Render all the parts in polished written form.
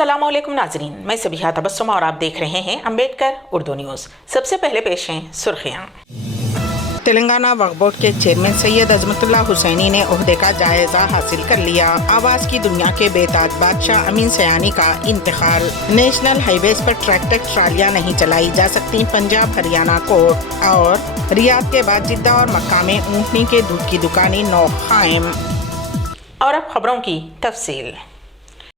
अस्सलाम वालेकुम नाजरीन, मैं सबिहा तबस्सुम और आप देख रहे हैं अम्बेडकर उर्दू न्यूज़। सबसे पहले पेश हैं सुर्खियाँ। तेलंगाना वक्फ बोर्ड के चेयरमैन सैयद अजमतुल्लाह हुसैनी ने ओहदे का जायजा हासिल कर लिया। आवाज की दुनिया के बेताज बादशाह अमीन सयानी का इंतकाल। नेशनल हाईवेज पर ट्रैक्टर ट्रालियां नहीं चलाई जा सकती, पंजाब हरियाणा कोर्ट। और रियाद के बाद जिद्दा और मक्का में ऊँटनी के दूध की दुकानें नौ कायम। और अब खबरों की तफसील।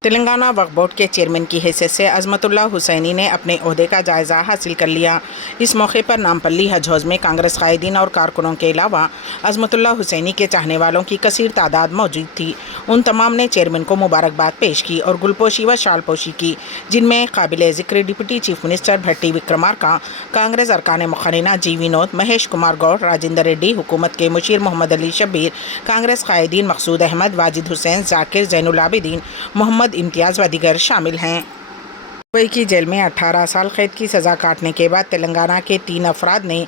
तेलंगाना वक्फ बोर्ड के चेयरमैन की हैसियत से अजमतुल्लाह हुसैनी ने अपने ओहदे का जायजा हासिल कर लिया। इस मौके पर नामपल्ली हज हाउस में कांग्रेस कायदीन और कारकुनों के अलावा अजमतुल्लाह हुसैनी के चाहने वालों की कसीर तादाद मौजूद थी। उन तमाम ने चेयरमैन को मुबारकबाद पेश की और गुलपोशी व शालपोशी की, जिनमें काबिल ज़िक्र डिप्टी चीफ मिनिस्टर भट्टी विक्रमार्का, कांग्रेस अरकान मुखर्रिना जी विनोद, महेश कुमार गौड़, राजेंद्र रेड्डी, हुकूमत के मुशीर मोहम्मद अली शब्बीर, कांग्रेस कायदीन मकसूद अहमद, वाजिद हुसैन, जाकिर, जैनुल आबिदीन, मोहम्मद इम्तियाज़ व दीगर शामिल हैं। दुबई की जेल में 18 साल कैद की सज़ा काटने के बाद तेलंगाना के 3 अफराद ने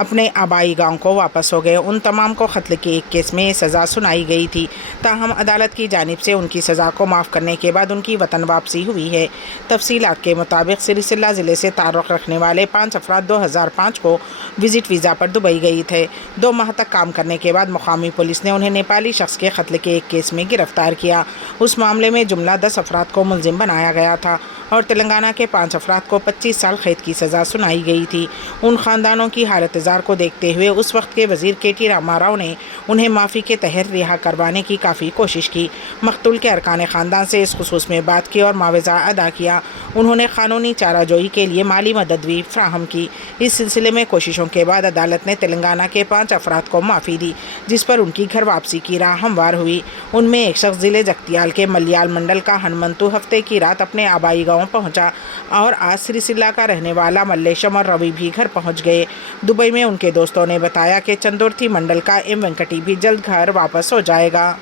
अपने आबाई गांव को वापस हो गए। उन तमाम को कत्ल के एक केस में सज़ा सुनाई गई थी, ताहम अदालत की जानिब से उनकी सज़ा को माफ़ करने के बाद उनकी वतन वापसी हुई है। तफसीलात के मुताबिक सिरसिल्ला ज़िले से ताल्लुक़ रखने वाले 5 अफराद 2005 को विज़िट वीज़ा पर दुबई गए थे। 2 माह तक काम करने के बाद मुकामी पुलिस ने उन्हें नेपाली शख्स के कत्ल के एक केस में गिरफ्तार किया। उस मामले में जुमला 10 अफराद को मुलजिम बनाया गया था और तेलंगाना के 5 अफराद को 25 साल कैद की सज़ा सुनाई गई थी। उन ख़ानदानों की हालत ज़ार को देखते हुए उस वक्त के वज़ीर KT रामाराव ने उन्हें माफ़ी के तहत रिहा करवाने की काफ़ी कोशिश की। मकतूल के अरकान ख़ानदान से इस खुसूस में बात की और मुआवज़ा अदा किया। उन्होंने क़ानूनी चाराजोई के लिए माली मदद भी फ्राहम की। इस सिलसिले में कोशिशों के बाद अदालत ने तेलंगाना के 5 अफराद को माफ़ी दी, जिस पर उनकी घर वापसी की राह हमवार हुई। उनमें एक शख्स ज़िले जगतियाल के मलयाल मंडल का हनुमंतु हफ्ते की रात अपने आबाई गाँव पहुंचा और आज सिरसिल्ला का रहने वाला मल्लेशम और रवि भी घर पहुंच गए। दुबई में उनके दोस्तों ने बताया कि चंदोर्थी मंडल का M वेंकटी भी जल्द घर वापस हो जाएगा।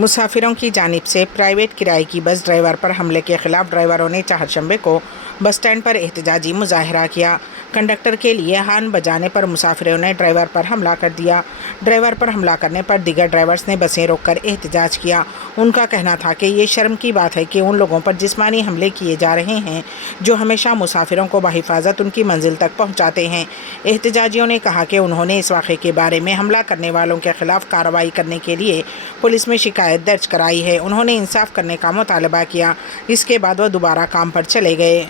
मुसाफिरों की जानिब से प्राइवेट किराए की बस ड्राइवर पर हमले के खिलाफ ड्राइवरों ने चाहरशंबे को बस स्टैंड पर एहतजाजी मुजाहरा किया। कंडक्टर के लिए हार्न बजाने पर मुसाफिरों ने ड्राइवर पर हमला कर दिया। ड्राइवर पर हमला करने पर दीगर ड्राइवर्स ने बसें रोककर एहतजाज किया। उनका कहना था कि ये शर्म की बात है कि उन लोगों पर जिस्मानी हमले किए जा रहे हैं जो हमेशा मुसाफिरों को बहिफाजत उनकी मंजिल तक पहुंचाते हैं। एहतजाजियों ने कहा कि उन्होंने इस वाक़े के बारे में हमला करने वालों के खिलाफ कार्रवाई करने के लिए पुलिस में शिकायत दर्ज कराई है। उन्होंने इंसाफ करने का मुतालबा किया। इसके बाद वह दोबारा काम पर चले गए।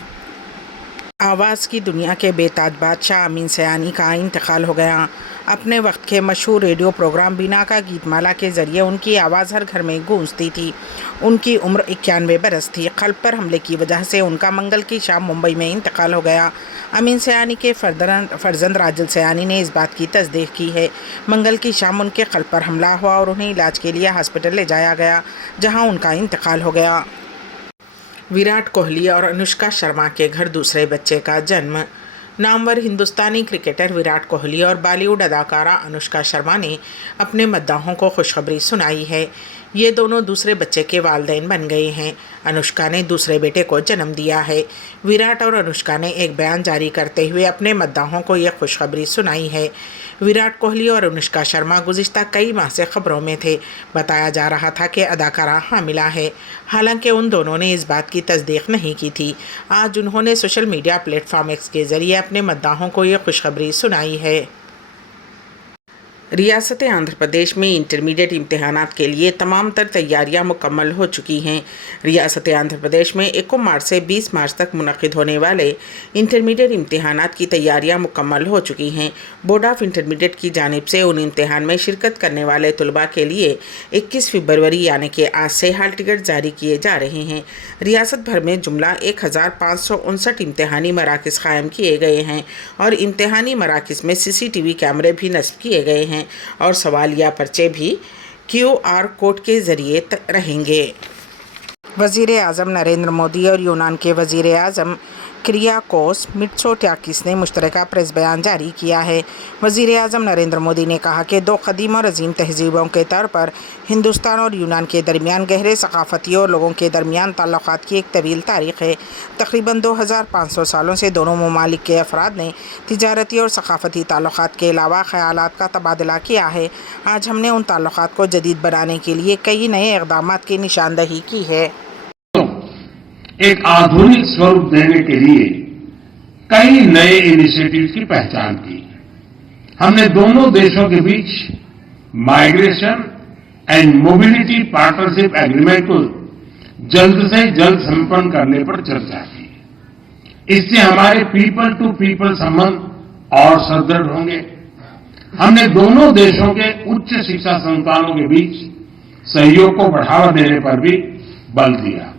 आवाज़ की दुनिया के बेताज बादशाह अमीन सयानी का इंतकाल हो गया। अपने वक्त के मशहूर रेडियो प्रोग्राम बीना का गीतमाला के ज़रिए उनकी आवाज़ हर घर में गूंजती थी। उनकी उम्र 91 बरस थी। क़ल्ब पर हमले की वजह से उनका मंगल की शाम मुंबई में इंतकाल हो गया। अमीन सयानी के फर्जंद राजल सयानी ने इस बात की तस्दीक की है। मंगल की शाम उनके क़ल्ब पर हमला हुआ और उन्हें इलाज के लिए हॉस्पिटल ले जाया गया, जहाँ उनका इंतकाल हो गया। विराट कोहली और अनुष्का शर्मा के घर दूसरे बच्चे का जन्म। नामवर हिंदुस्तानी क्रिकेटर विराट कोहली और बॉलीवुड अदाकारा अनुष्का शर्मा ने अपने मद्दाहों को खुशखबरी सुनाई है। ये दोनों दूसरे बच्चे के वालिदैन बन गए हैं। अनुष्का ने दूसरे बेटे को जन्म दिया है। विराट और अनुष्का ने एक बयान जारी करते हुए अपने मद्दाहों को यह खुशखबरी सुनाई है। विराट कोहली और अनुष्का शर्मा गुज़िश्ता कई माह से खबरों में थे। बताया जा रहा था कि अदाकारा हामिला है, हालांकि उन दोनों ने इस बात की तस्दीक नहीं की थी। आज उन्होंने सोशल मीडिया प्लेटफॉर्म X के ज़रिए अपने मद्दाहों को यह खुशखबरी सुनाई है। रियासत आंध्र प्रदेश में इंटरमीडिएट इम्तहानात के लिए तमाम तर तैयारियां मुकम्मल हो चुकी हैं। रियासत आंध्र प्रदेश में 1 मार्च से 20 मार्च तक मुनक़िद होने वाले इंटरमीडिएट इम्तहानात की तैयारियां मुकम्मल हो चुकी हैं। बोर्ड ऑफ इंटरमीडिएट की जानिब से उन इम्तहान में शिरकत करने वाले तलबा के लिए 21 फरवरी यानी कि आज से हाल टिकट जारी किए जा रहे हैं। रियासत भर में जुमला 1559 इम्तहानी मराकज़ कायम किए गए हैं और इम्तहानी मराकज़ में CCTV कैमरे भी नस्ब किए गए हैं और सवालिया पर्चे भी QR कोड के ज़रिए रहेंगे। वज़ीर आज़म नरेंद्र मोदी और यूनान के वज़ीर आज़म क्रियाकोस मिट्सोटाकिस ने मुश्तरका प्रेस बयान जारी किया है। वज़ीर आज़म नरेंद्र मोदी ने कहा कि 2 क़दीम और अजीम तहज़ीबों के तौर पर हिंदुस्तान और यूनान के दरमियान गहरे सक़ाफ़ती और लोगों के दरमियान ताल्लुक़ात की एक तवील तारीख़ है। तकरीबन 2500 सालों से दोनों ममालिक के अफराद ने तिजारती और सक़ाफ़ती ताल्लुक़ात के अलावा ख़यालात का तबादला किया है। आज हमने उन ताल्लुक़ात को जदीद बनाने के लिए कई नए इक़दामात की निशानदही की है। एक आधुनिक स्वरूप देने के लिए कई नए इनिशिएटिव की पहचान की। हमने दोनों देशों के बीच migration and mobility partnership agreement को जल्द से जल्द संपन्न करने पर चर्चा की। इससे हमारे पीपल टू पीपल संबंध और सुदृढ़ होंगे। हमने दोनों देशों के उच्च शिक्षा संस्थानों के बीच सहयोग को बढ़ावा देने पर भी बल दिया।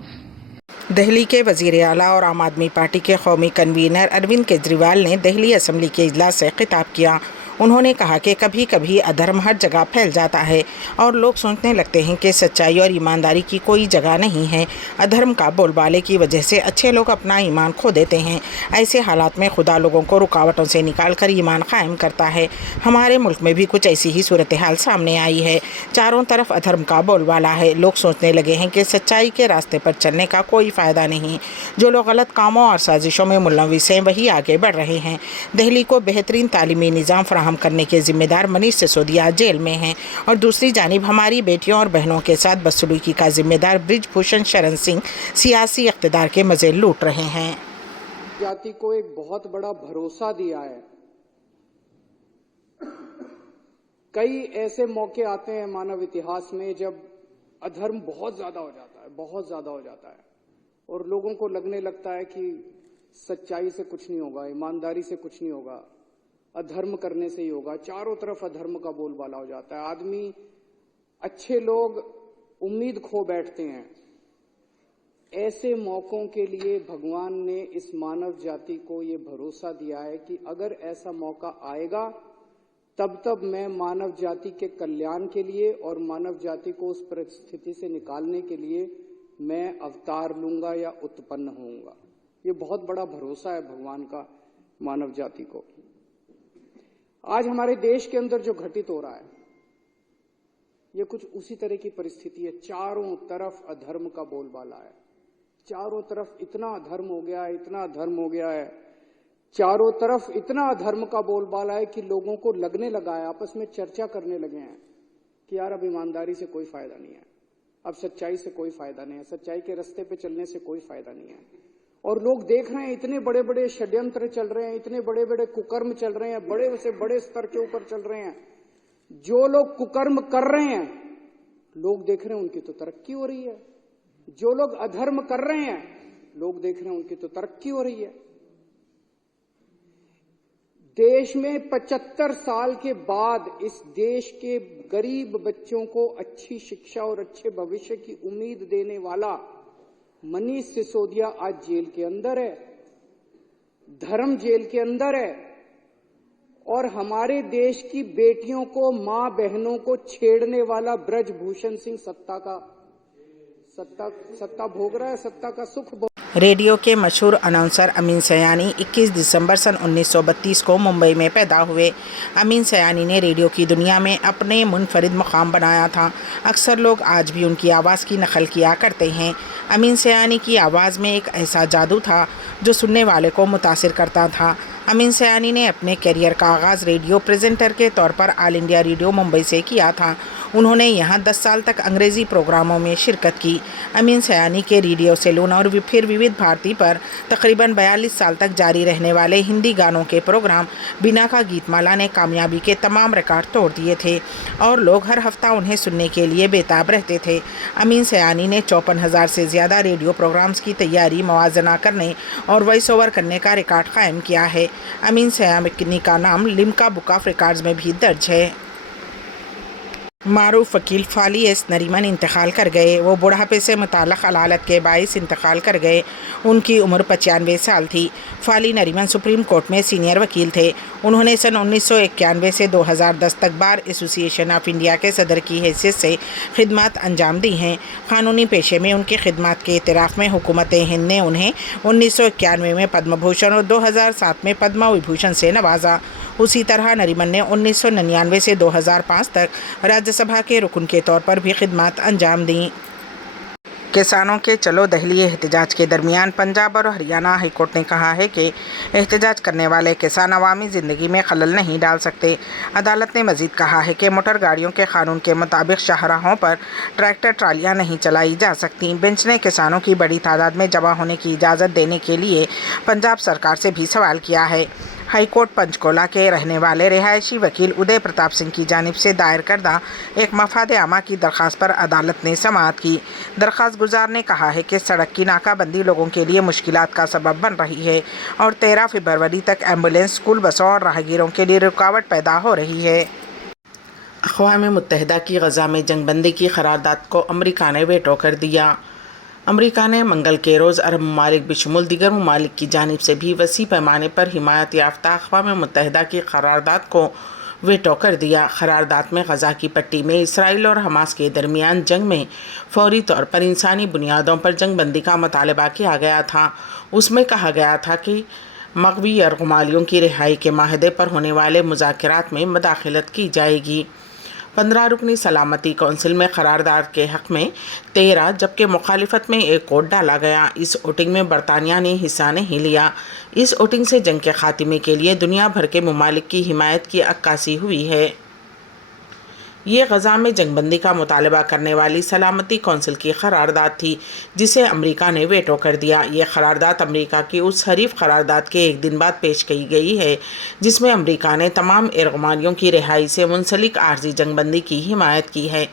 दिल्ली के वज़ीर आला और आम आदमी पार्टी के कौमी कन्वीनर अरविंद केजरीवाल ने दिल्ली असेंबली के इजलास से खिताब किया। उन्होंने कहा कि कभी कभी अधर्म हर जगह फैल जाता है और लोग सोचने लगते हैं कि सच्चाई और ईमानदारी की कोई जगह नहीं है। अधर्म का बोलबाले की वजह से अच्छे लोग अपना ईमान खो देते हैं। ऐसे हालात में खुदा लोगों को रुकावटों से निकाल कर ईमान कायम करता है। हमारे मुल्क में भी कुछ ऐसी ही सूरत हाल सामने आई है। चारों तरफ अधर्म का बोलबाला है। लोग सोचने लगे हैं कि सच्चाई के रास्ते पर चलने का कोई फ़ायदा नहीं। जो लोग गलत कामों और साजिशों में मुलविस हैं वही आगे बढ़ रहे हैं। दिल्ली को बेहतरीन तालीमी निज़ाम फराहम करने के जिम्मेदार मनीष सिसोदिया जेल में हैं और दूसरी जानिब हमारी बेटियों और बहनों के साथ बदसलूकी का जिम्मेदार ब्रिजभूषण शरण सिंह सियासी इख्तिदार के मजे लूट रहे हैं। जाति को एक बहुत बड़ा भरोसा दिया है। कई ऐसे मौके आते हैं मानव इतिहास में जब अधर्म बहुत ज्यादा हो जाता है और लोगों को लगने लगता है कि सच्चाई से कुछ नहीं होगा, ईमानदारी से कुछ नहीं होगा, अधर्म करने से ही होगा। चारों तरफ अधर्म का बोलबाला हो जाता है। आदमी, अच्छे लोग उम्मीद खो बैठते हैं। ऐसे मौकों के लिए भगवान ने इस मानव जाति को ये भरोसा दिया है कि अगर ऐसा मौका आएगा तब मैं मानव जाति के कल्याण के लिए और मानव जाति को उस परिस्थिति से निकालने के लिए मैं अवतार लूंगा या उत्पन्न होऊंगा। ये बहुत बड़ा भरोसा है भगवान का मानव जाति को। आज हमारे देश के अंदर जो घटित हो रहा है ये कुछ उसी तरह की परिस्थिति है। चारों तरफ अधर्म का बोलबाला है। चारों तरफ इतना अधर्म हो गया है, चारों तरफ इतना अधर्म का बोलबाला है कि लोगों को लगने लगा है, आपस में चर्चा करने लगे हैं कि यार अब ईमानदारी से कोई फायदा नहीं है, अब सच्चाई से कोई फायदा नहीं है, सच्चाई के रास्ते पे चलने से कोई फायदा नहीं है। और लोग देख रहे हैं इतने बड़े बड़े षड्यंत्र चल रहे हैं, इतने बड़े बड़े कुकर्म चल रहे हैं, बड़े से बड़े स्तर के ऊपर चल रहे हैं। जो लोग कुकर्म कर रहे हैं लोग देख रहे हैं उनकी तो तरक्की हो रही है। जो लोग अधर्म कर रहे हैं लोग देख रहे हैं उनकी तो तरक्की हो रही है। देश में 75 साल के बाद इस देश के गरीब बच्चों को अच्छी शिक्षा और अच्छे भविष्य की उम्मीद देने वाला मनीष सिसोदिया आज जेल के अंदर है, धर्म जेल के अंदर है। और हमारे देश की बेटियों को, मां बहनों को छेड़ने वाला ब्रजभूषण सिंह सत्ता भोग रहा है, सत्ता का सुख भोग। रेडियो के मशहूर अनाउंसर अमीन सयानी 21 दिसंबर सन 1932 को मुंबई में पैदा हुए। अमीन सयानी ने रेडियो की दुनिया में अपने मुनफरिद मुकाम बनाया था। अक्सर लोग आज भी उनकी आवाज़ की नकल किया करते हैं। अमीन सयानी की आवाज़ में एक ऐसा जादू था जो सुनने वाले को मुतासिर करता था। अमीन सयानी ने अपने करियर का आगाज़ रेडियो प्रेजेंटर के तौर पर ऑल इंडिया रेडियो मुंबई से किया था। उन्होंने यहाँ 10 साल तक अंग्रेज़ी प्रोग्रामों में शिरकत की। अमीन सयानी के रेडियो सैलून और फिर विविध भारती पर तकरीबन 42 साल तक जारी रहने वाले हिंदी गानों के प्रोग्राम बिना का गीतमाला ने कामयाबी के तमाम रिकॉर्ड तोड़ दिए थे और लोग हर हफ्ता उन्हें सुनने के लिए बेताब रहते थे। अमीन सयानी ने 54,000 से ज़्यादा रेडियो प्रोग्राम्स की तैयारी, मवाजना करने और वॉइस ओवर करने का रिकॉर्ड कायम किया है। अमीन सयानी का नाम लिम्का बुक ऑफ रिकॉर्ड्स में भी दर्ज है। मारूफ वकील फाली एस नरीमन इंतकाल कर गए। वो बुढ़ापे से मुताल्लिक़ अलालत के बाइस इंतकाल कर गए। उनकी उम्र 95 साल थी। फाली नरीमन सुप्रीम कोर्ट में सीनियर वकील थे। उन्होंने सन 1991 से 2010 तक बार एसोसिएशन ऑफ इंडिया के सदर की हैसियत से खिदमत अंजाम दी हैं। क़ानूनी पेशे में उनकी खिदमत के इतराफ़ में हुकूमत हिंद ने उन्हें 1991 में पद्म भूषण और 2007 में पद्म विभूषण से नवाजा। उसी तरह नरीमन ने 1999 से 2005 तक राज्यसभा के रुकन के तौर पर भी खिदमत अंजाम दी। किसानों के चलो दहली एहतजाज के दरमियान पंजाब और हरियाणा हाई कोर्ट ने कहा है कि एहतजाज करने वाले किसान अवामी ज़िंदगी में खलल नहीं डाल सकते। अदालत ने मज़ीद कहा है कि मोटर गाड़ियों के कानून के मुताबिक शाहराहों पर ट्रैक्टर ट्रालियां नहीं चलाई जा सकती। बेंच ने किसानों की बड़ी तादाद में जमा होने की इजाज़त देने के लिए पंजाब सरकार से भी सवाल किया है। हाई कोर्ट पंचकुला के रहने वाले रिहायशी वकील उदय प्रताप सिंह की जानिब से दायर करदा एक मफाद आमा की दरख्वास्त पर अदालत ने समाअत की। दरख्वास्त गुजार ने कहा है कि सड़क की नाकाबंदी लोगों के लिए मुश्किलात का सबब बन रही है और 13 फरवरी तक एम्बुलेंस, स्कूल बसों और राहगीरों के लिए रुकावट पैदा हो रही है। अक़वाम मुत्तहिदा की गज़ा में जंगबंदी की क़रारदाद को अमरीका ने वेटो कर दिया। अमरीका ने मंगल के रोज़ अरब ममालिक बशमूल दीगर ममालिक की जानिब से भी वसी पैमाने पर हिमायत याफ्ता अक़वाम मुत्तहिदा की क़रारदाद को वेटो कर दिया। क़रारदाद में गज़ा की पट्टी में इसराइल और हमास के दरमियान जंग में फौरी तौर पर इंसानी बुनियादों पर जंग बंदी का मुतालबा किया गया था। उसमें कहा गया था कि मग़वी यरग़मालियों की रिहाई के माहदे पर होने वाले मुज़ाकरात में मदाखलत की जाएगी। 15 रुकनी सलामती कौंसिल में क़रारदाद के हक़ में 13 जबकि मुखालिफत में एक वोट डाला गया। इस वोटिंग में बरतानिया ने हिस्सा नहीं लिया। इस वोटिंग से जंग के ख़ात्मे के लिए दुनिया भर के ममालिक की हिमायत की अक्कासी हुई है। ये गज़ा में जंगबंदी का मुतालबा करने वाली सलामती कौंसिल की क़रारदाद थी जिसे अमरीका ने वेटो कर दिया। ये क़रारदाद अमरीका की उस हरीफ क़रारदाद के एक दिन बाद पेश की गई है जिसमें अमरीका ने तमाम यरग़मालियों की रिहाई से मुंसलिक आर्जी जंगबंदी की हिमायत की है।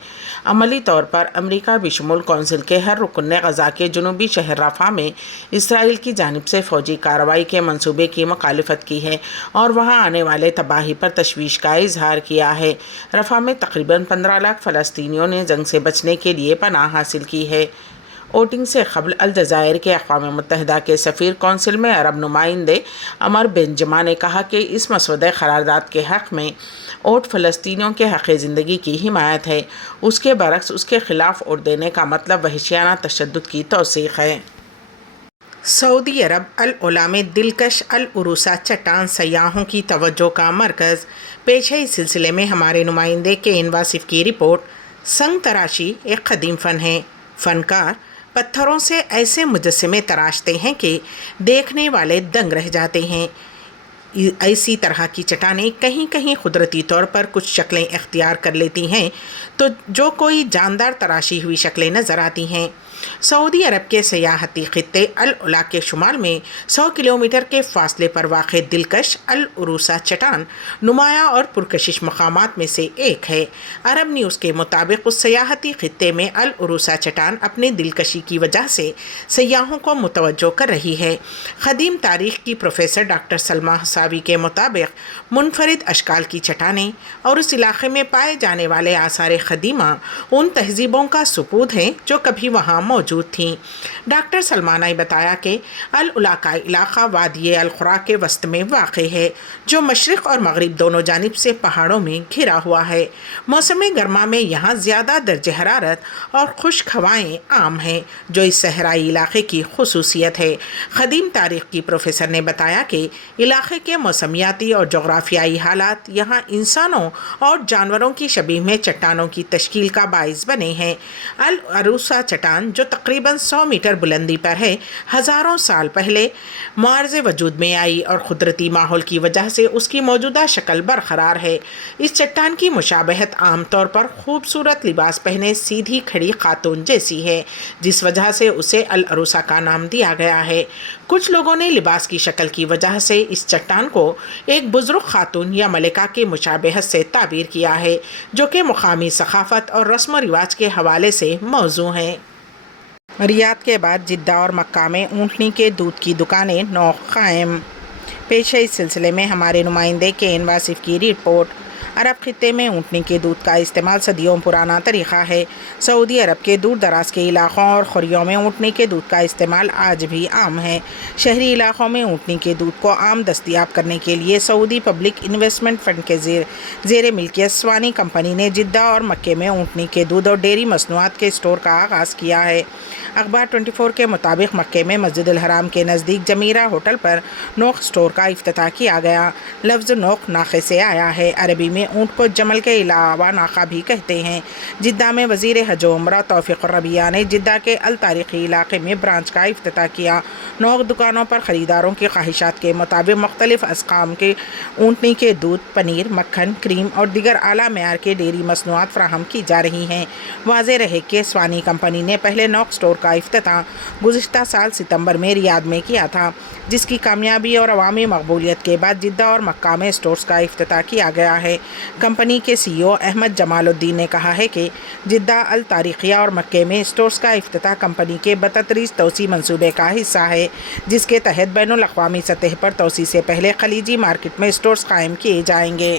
अमली तौर पर अमरीका बशमूल कौंसिल के हर रुकन ने गज़ा के जनूबी शहर रफ़ा में इसराइल की जानिब से फ़ौजी कार्रवाई के मंसूबे की मुखालिफत की है और वहाँ आने वाले तबाही पर तशवीश का इजहार किया है। रफ़ा में तकरीबन 15 लाख फ़लस्तीनियों ने जंग से बचने के लिए पनाह हासिल की है। वोटिंग से क़ब्ल अलजायर के अक़वाम मुत्तहिदा के सफ़ीर कौंसिल में अरब नुमाइंदे अमर बेंजमा ने कहा कि इस मसौदे क़रारदाद के हक़ में वोट फ़लस्तीनियों के हक़ ज़िंदगी की हिमायत है। उसके बरक्स उसके ख़िलाफ़ वोट देने का मतलब वहशियाना तशद्दुद की तौसीक़ है। सऊदी अरब अल उला में दिलकश अल उरूसा चट्टान सयाहों की तवज्जो का मरकज़। पेश है इस सिलसिले में हमारे नुमाइंदे के इन वासिफ़ की रिपोर्ट। संग तराशी एक क़दीम फ़न है। फ़नकार पत्थरों से ऐसे मुजस्समे तराशते हैं कि देखने वाले दंग रह जाते हैं। ऐसी तरह की चट्टानें कहीं कहीं कुदरती तौर पर कुछ शक्लें इख्तियार कर लेती हैं तो जो कोई जानदार तराशी हुई शक्लें नज़र आती हैं। सऊदी अरब के सयाहती ख़ित्ते अल उला के शुमाल में 100 किलोमीटर के फासले पर वाक़ दिलकश अल उरूसा चट्टान नुमाया और पुरकशिश मकामात में से एक है। अरब न्यूज़ के मुताबिक उस सयाहती ख़ित्ते में अल उरूसा चट्टान अपनी दिलकशी की वजह से सयाहों को मुतवज्जो कर रही है। क़दीम तारीख़ की प्रोफेसर डॉक्टर सलमा हसावी के मुताबिक मुनफरिद अशकाल की चट्टानें और उस इलाक़े में पाए जाने वाले आसार क़दीमा उन तहज़ीबों का सबूत हैं जो कभी वहाँ मौजूद थीं। डॉक्टर सलमा ने बताया कि अल उला का इलाक़ा वादी अल क़ुरा के वस्त में वाक़ है जो मशरिक़ और मग़रिब दोनों जानिब से पहाड़ों में घिरा हुआ है। मौसम गर्मा में यहाँ ज़्यादा दर्ज हरारत और खुश्क हवाएँ आम हैं जो इस सहराई इलाक़े की खुसूसियत है। क़दीम तारीख़ की प्रोफेसर ने बताया कि इलाक़े के मौसमियाती और जोग्राफियाई हालात यहाँ इंसानों और जानवरों की शबीह में चट्टानों की तश्कील का बाइस बने हैं। अल उरूसा चट्टान जो तकरीबन 100 मीटर बुलंदी पर है, हज़ारों साल पहले मुआर्ज़े वजूद में आई और क़ुदरती माहौल की वजह से उसकी मौजूदा शक्ल बरक़रार है। इस चट्टान की मुशाबहत आम तौर पर खूबसूरत लिबास पहने सीधी खड़ी खातून जैसी है जिस वजह से उसे अल उरूसा का नाम दिया गया है। कुछ लोगों ने लिबास की शक्ल की वजह से इस चट्टान को एक बुज़ुर्ग खातून या मलिका की मुशाबहत से ताबीर किया है जो कि मुकामी सक़ाफ़त और रस्म व रिवाज के हवाले से मौजू हैं। रियाद के बाद जिद्दा और मक्का में ऊँटनी के दूध की दुकानें नौ कायम। पेश है इस सिलसिले में हमारे नुमाइंदे के इन वासिफ़ की रिपोर्ट। अरब ख़ित्ते में ऊँटनी के दूध का इस्तेमाल सदियों पुराना तरीक़ा है। सऊदी अरब के दूर दराज के इलाक़ों और ख़ुरियों में ऊँटनी के दूध का इस्तेमाल आज भी आम है। शहरी इलाक़ों में ऊँटनी के दूध को आम दस्तियाब करने के लिए सऊदी पब्लिक इन्वेस्टमेंट फ़ंड के ज़ेर मिल्कियत स्वानी कंपनी ने जिद्दा और मक्के में ऊँटनी के दूध और डेयरी मसनूआत के स्टोर का आगाज़ किया है। अखबार 24 के मुताबिक मक्के में मस्जिद अल हराम के नज़दीक जमीरा होटल पर नोख स्टोर का इफ्तिताह किया गया। लफ्ज़ नोख नाखे से आया है। अरबी में اونٹ کو جمل کے علاوہ ناقہ بھی کہتے ہیں۔ جدہ میں وزیر حج و عمرہ توفیق الربیع نے جدہ کے التاریخی علاقے میں برانچ کا افتتاح کیا۔ 9 دکانوں پر خریداروں کی خواہشات کے مطابق مختلف اقسام کے اونٹنی کے دودھ، پنیر، مکھن، کریم اور دیگر اعلیٰ معیار کے ڈیری مصنوعات فراہم کی جا رہی ہیں۔ واضح رہے کہ سوانی کمپنی نے پہلے نوک اسٹور کا افتتاح گزشتہ سال ستمبر میں ریاض میں کیا تھا، جس کی کامیابی اور عوامی مقبولیت کے بعد جدہ اور مکہ میں اسٹورز کا افتتاح کیا گیا ہے۔ کمپنی کے سی ای او احمد جمال الدین نے کہا ہے کہ جدہ التاریخیہ اور مکہ میں اسٹورز کا افتتاح کمپنی کے بتدریج توسیع منصوبے کا حصہ ہے، جس کے تحت بین الاقوامی سطح پر توسیع سے پہلے خلیجی مارکیٹ میں اسٹورز قائم کیے جائیں گے۔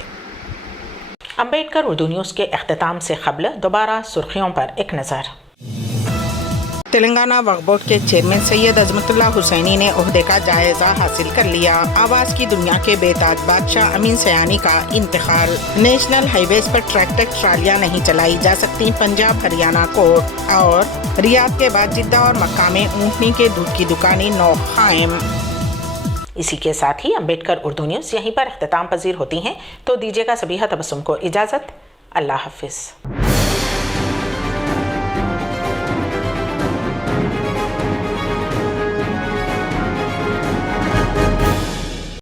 امبیڈکر اردو نیوز کے اختتام سے قبل دوبارہ سرخیوں پر ایک نظر۔ تلنگانہ وقف بورڈ کے چیئرمین سید عظمت اللہ حسینی نے عہدے کا جائزہ حاصل کر لیا۔ آواز کی دنیا کے بے تاج بادشاہ امین سیانی کا انتقال۔ نیشنل ہائی ویز پر ٹریکٹر ٹرالیاں نہیں چلائی جا سکتی، پنجاب ہریانہ کورٹ۔ اور ریاض کے بعد جدہ اور مکہ میں اونٹنی کے دودھ کی دکانیں نو قائم۔ اسی کے ساتھ ہی امبیڈکر اردو نیوز یہیں پر اختتام پذیر ہوتی ہیں، تو دیجیے گا سبیحہ تبسم کو اجازت۔ اللہ حافظ۔